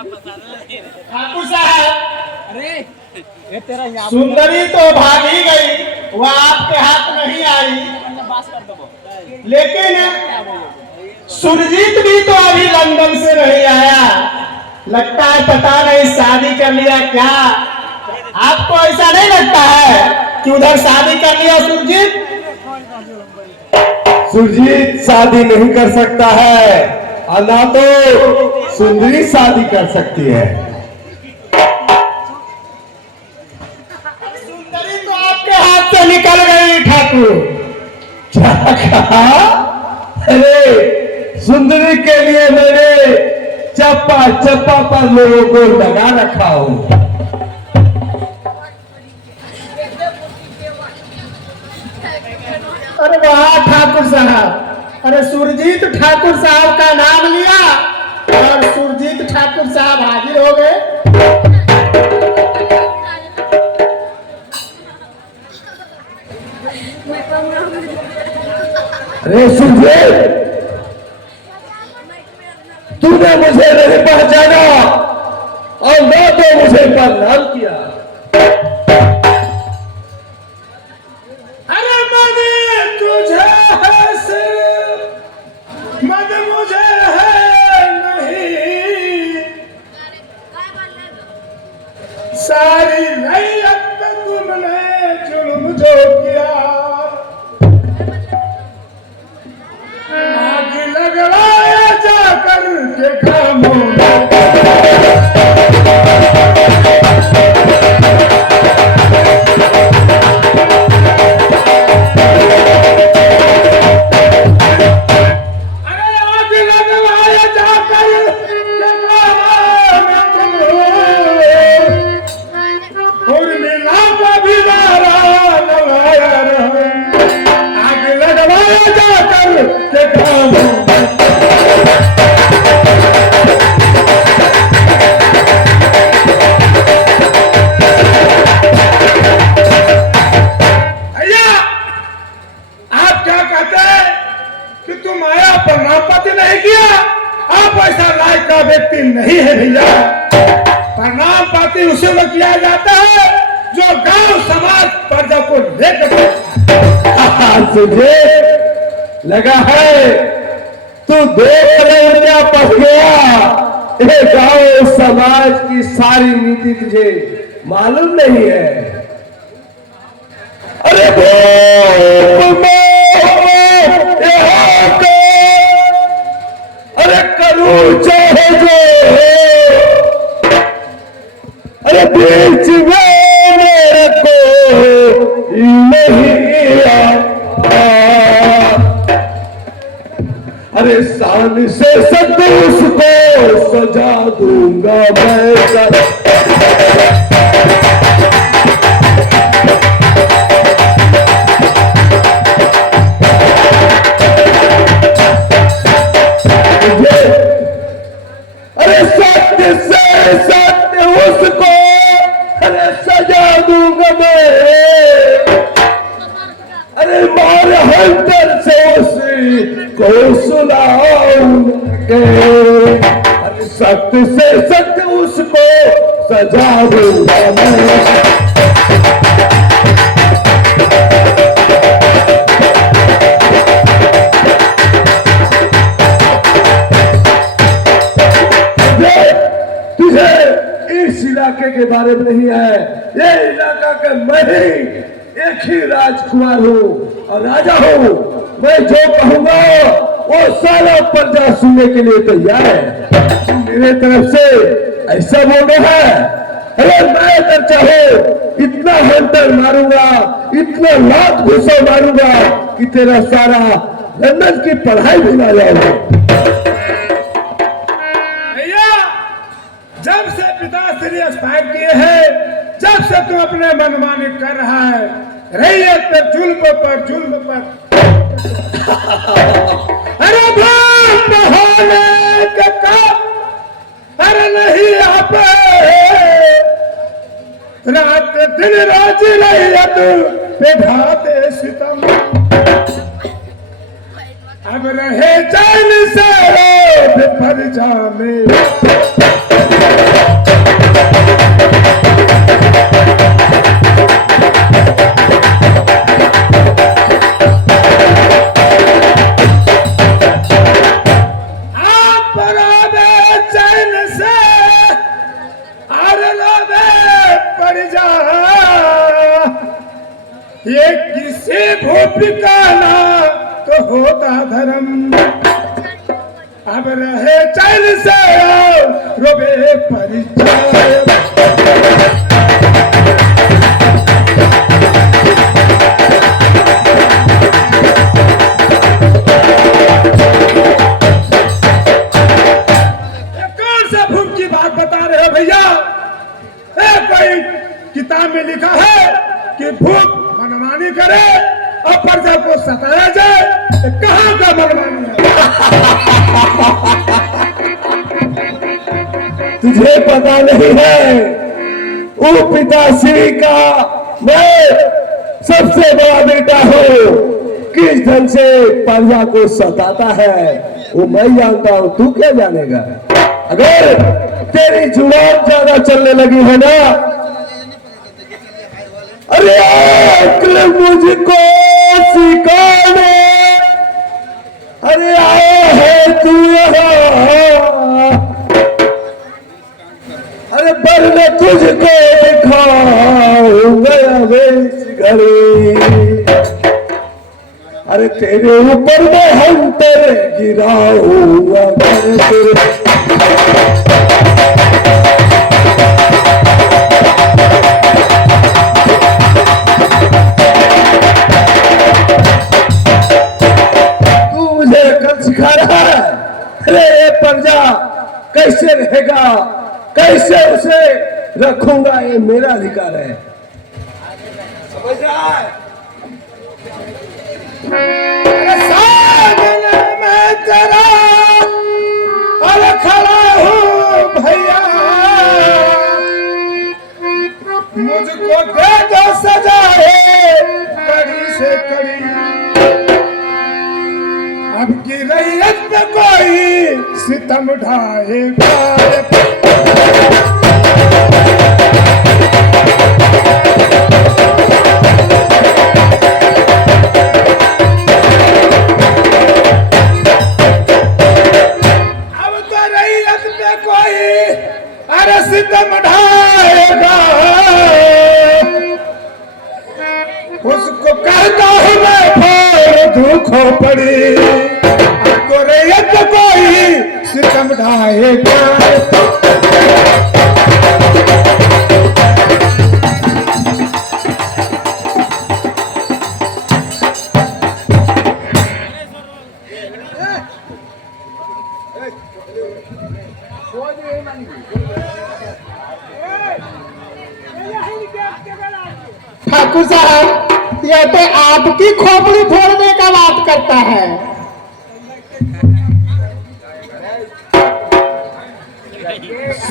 ठाकुर साहब, सुंदरी तो भागी गई, वह आपके हाथ नहीं आई, लेकिन सुरजीत भी तो अभी लंदन से नहीं आया। लगता है पता नहीं शादी कर लिया क्या। आपको ऐसा नहीं लगता है कि उधर शादी कर लिया सुरजीत? सुरजीत शादी नहीं कर सकता है, और ना तो सुंदरी शादी कर सकती है। सुंदरी तो आपके हाथ से निकल गई ठाकुर। क्या कहा? अरे सुंदरी के लिए मैंने चप्पा चप्पा पर लोगों को लगा रखा हूं। अरे वाह ठाकुर साहब, अरे सुरजीत ठाकुर साहब का नाम लिया और सुरजीत ठाकुर साहब हाजिर हो गए। अरे सुरजीत, तूने मुझे नहीं पहचाना और ना तो मुझे बदनाम किया। अरे मन तुझे है सिर्फ, मन मुझे है नहीं, सारी रैयत पे तुमने जुल्म जो किया, आग लगवाया जाकर के कामों में। व्यक्ति नहीं है भैया। प्रणाम पाती उसे में किया जाता है जो गांव समाज प्रजा को लेकर तुझे लगा है तू देख रहे क्या पढ़ गया। ये गांव समाज की सारी नीति तुझे मालूम नहीं है। अरे अरे करूँ चाहे जो, अरे बीच में मेरे को नहीं आता। अरे शान से सदोष को सजा दूंगा मैं। सत्य उसको अरे सजा दूंगा मैं। अरे मार हंटर से उसी को सुनाऊंगा। अरे सत्य से सत्य उसको सजा दूंगा मैं। इस इलाके के बारे में नहीं है। ये इलाका का मैं ही एक ही राजकुमार हूँ और राजा हूँ। मैं जो कहूँगा वो सारा प्रजा सुनने के लिए तैयार है। मेरे तरफ से ऐसा बोलना है। अरे मैं अगर चाहूँ इतना हंटर मारूंगा, इतना लात घुसा मारूंगा कि तेरा सारा लंदन की पढ़ाई भुला जाएगा। जब से पिताश्री एक्सपायर किए हैं, जब से तू अपने मनमानी कर रहा है, रैयत पर जुल्म पर अरे बाप होने के काम अरे नहीं आप रात दिन रोज रैयत पे ढाते सितम। अब रहे चैन से प्रजा में अब रहे चैन से रोबे परिचय। कौन सा भूख की बात बता रहे हो भैया? कोई किताब में लिखा है कि भूख मनमानी करे और प्रजा को सताया जाए, तो कहाँ का मनमानी है? तुझे पता नहीं है, वो पिताश्री का मैं सबसे बड़ा बेटा हूँ। किस ढंग से प्रजा को सताता है वो मैं जानता हूँ, तू क्या जानेगा? अगर तेरी जुबान ज्यादा चलने लगी है ना, अरे अक्ल मुझको सिखाने, अरे आया है तू यहाँ, अरे वरना तुझको दिखाऊंगा इस घड़ी। अरे तेरे ऊपर मैं हम तेरे गिराऊंगा तेरे। सिखा रहा है, अरे ये प्रजा कैसे रहेगा, कैसे उसे रखूंगा, ये मेरा अधिकार है, समझ रहा है? मैं तेरा और खड़ा हूँ भैया, मुझको दे दो सजाए कड़ी से कड़ी। अब की रैयत पे कोई सितम ढाएगा, अब तो रैयत पे कोई अरे सितम ढाएगा, उसको कहता हूँ मैं फोड़ दूं खोपड़ी, आपको रैयत कोई सितम ढाएगा। ठाकुर साहब, यह तो आपकी खोपड़ी फोड़ने का बात करता है।